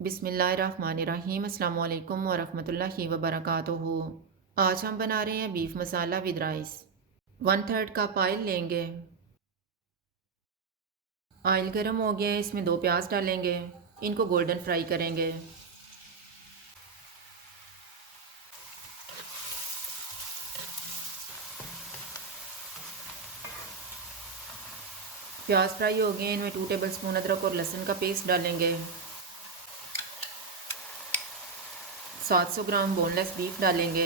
बिस्मिल्लाहिर्रहमानिर्रहीम अस्सलाम वालेकुम वरहमतुल्लाहि वबरकातुहू। आज हम बना रहे हैं beef masala with rice. 1/3 cup oil लेंगे। ऑयल गर्म हो गया है, इसमें 2 प्याज डालेंगे। इनको गोल्डन फ्राई करेंगे। प्याज फ्राई हो गए, इनमें 2 टेबलस्पून अदरक और लहसुन का पेस्ट डालेंगे। 700 ग्राम बोनलेस बीफ डालेंगे।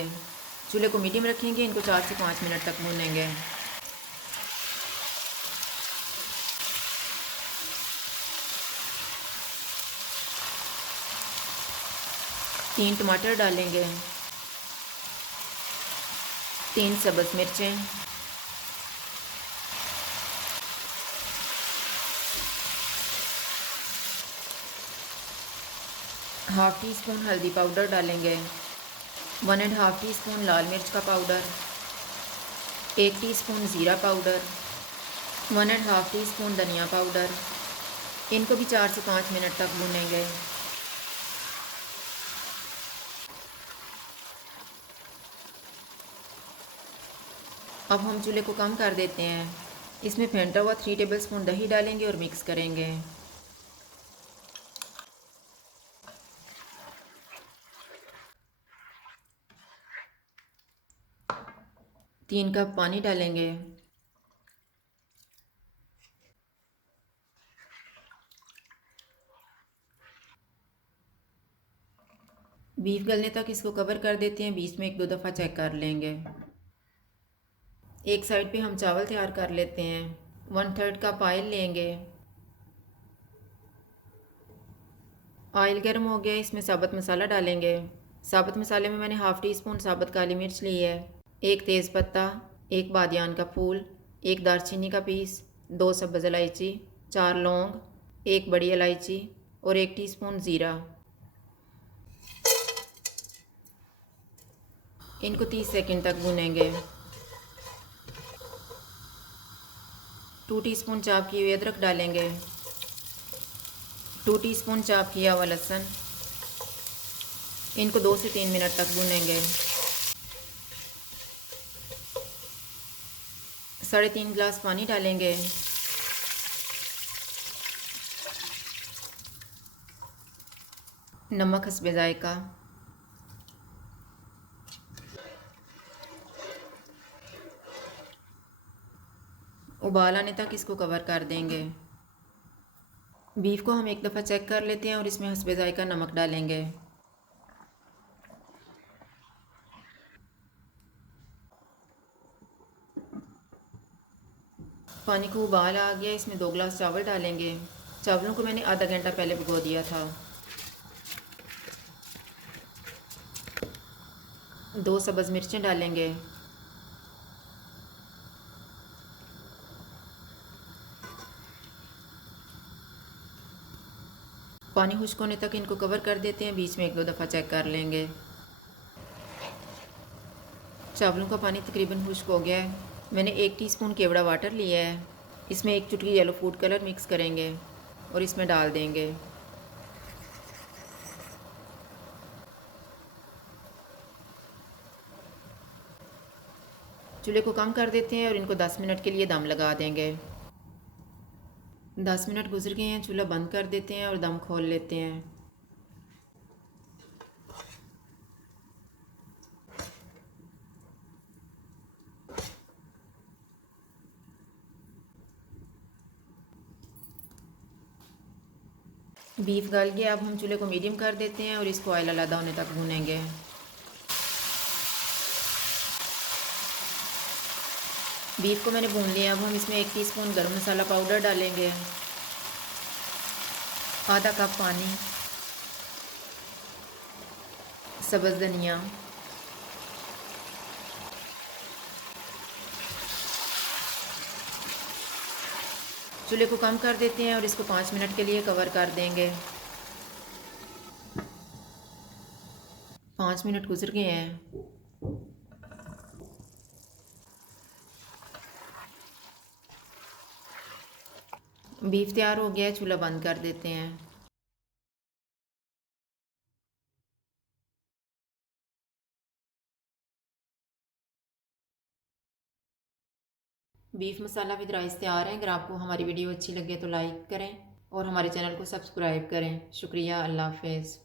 चूल्हे को मीडियम रखेंगे, इनको 4 से 5 मिनट तक भूनेंगे। तीन टमाटर डालेंगे। 3 सब्ज़ मिर्चें। हाफ़ टी स्पून हल्दी पाउडर डालेंगे। 1.5 टीस्पून लाल मिर्च का पाउडर। 1 टीस्पून ज़ीरा पाउडर। 1.5 टीस्पून धनिया पाउडर। इनको भी 4 से 5 मिनट तक भूनेंगे। अब हम चूल्हे को कम कर देते हैं। इसमें फेंटा हुआ 3 टेबलस्पून दही डालेंगे और मिक्स करेंगे। 3 कप पानी डालेंगे। बीफ गलने तक इसको कवर कर देते हैं, बीच में 1-2 दफ़ा चेक कर लेंगे। एक साइड पे हम चावल तैयार कर लेते हैं। 1/3 कप ऑयल लेंगे। ऑयल गर्म हो गया, इसमें साबुत मसाला डालेंगे। साबुत मसाले में मैंने हाफ़ टी स्पून साबुत काली मिर्च ली है, 1 तेज़पत्ता, 1 बादियान का फूल, 1 दालचीनी का पीस, 2 सब्ज़ इलायची, 4 लौंग, 1 बड़ी इलायची और 1 टीस्पून ज़ीरा। इनको 30 सेकंड तक भूनेंगे। 2 टीस्पून चॉप की हुई अदरक डालेंगे। 2 टीस्पून चॉप किया हुआ लहसुन। इनको 2 से 3 मिनट तक भूनेंगे। 3.5 गिलास पानी डालेंगे। नमक हस्बे जायका। उबाल आने तक इसको कवर कर देंगे। बीफ को हम एक दफ़ा चेक कर लेते हैं और इसमें हस्बे जायका नमक डालेंगे। पानी को उबाल आ गया, इसमें 2 गिलास चावल डालेंगे। चावलों को मैंने आधा घंटा पहले भिगो दिया था। 2 सब्ज़ मिर्चें डालेंगे। पानी खुश्क होने तक इनको कवर कर देते हैं, बीच में 1-2 दफ़ा चेक कर लेंगे। चावलों का पानी तकरीबन खुश्क हो गया है। मैंने 1 टीस्पून केवड़ा वाटर लिया है, इसमें 1 चुटकी येलो फूड कलर मिक्स करेंगे और इसमें डाल देंगे। चूल्हे को कम कर देते हैं और इनको 10 मिनट के लिए दम लगा देंगे। 10 मिनट गुजर गए हैं, चूल्हा बंद कर देते हैं और दम खोल लेते हैं। बीफ गल गया, अब हम चूल्हे को मीडियम कर देते हैं और इसको ऑयल अलग होने तक भूनेंगे। बीफ को मैंने भून लिया। अब हम इसमें 1 टीस्पून गरम मसाला पाउडर डालेंगे, आधा कप पानी, सब्ज़ धनिया, चूल्हे को कम कर देते हैं और इसको 5 मिनट के लिए कवर कर देंगे। 5 मिनट गुजर गए हैं। बीफ तैयार हो गया है, चूल्हा बंद कर देते हैं। बीफ मसाला विद राइस तैयार है। अगर आपको हमारी वीडियो अच्छी लगे तो लाइक करें और हमारे चैनल को सब्सक्राइब करें। शुक्रिया, अल्लाह हाफिज़।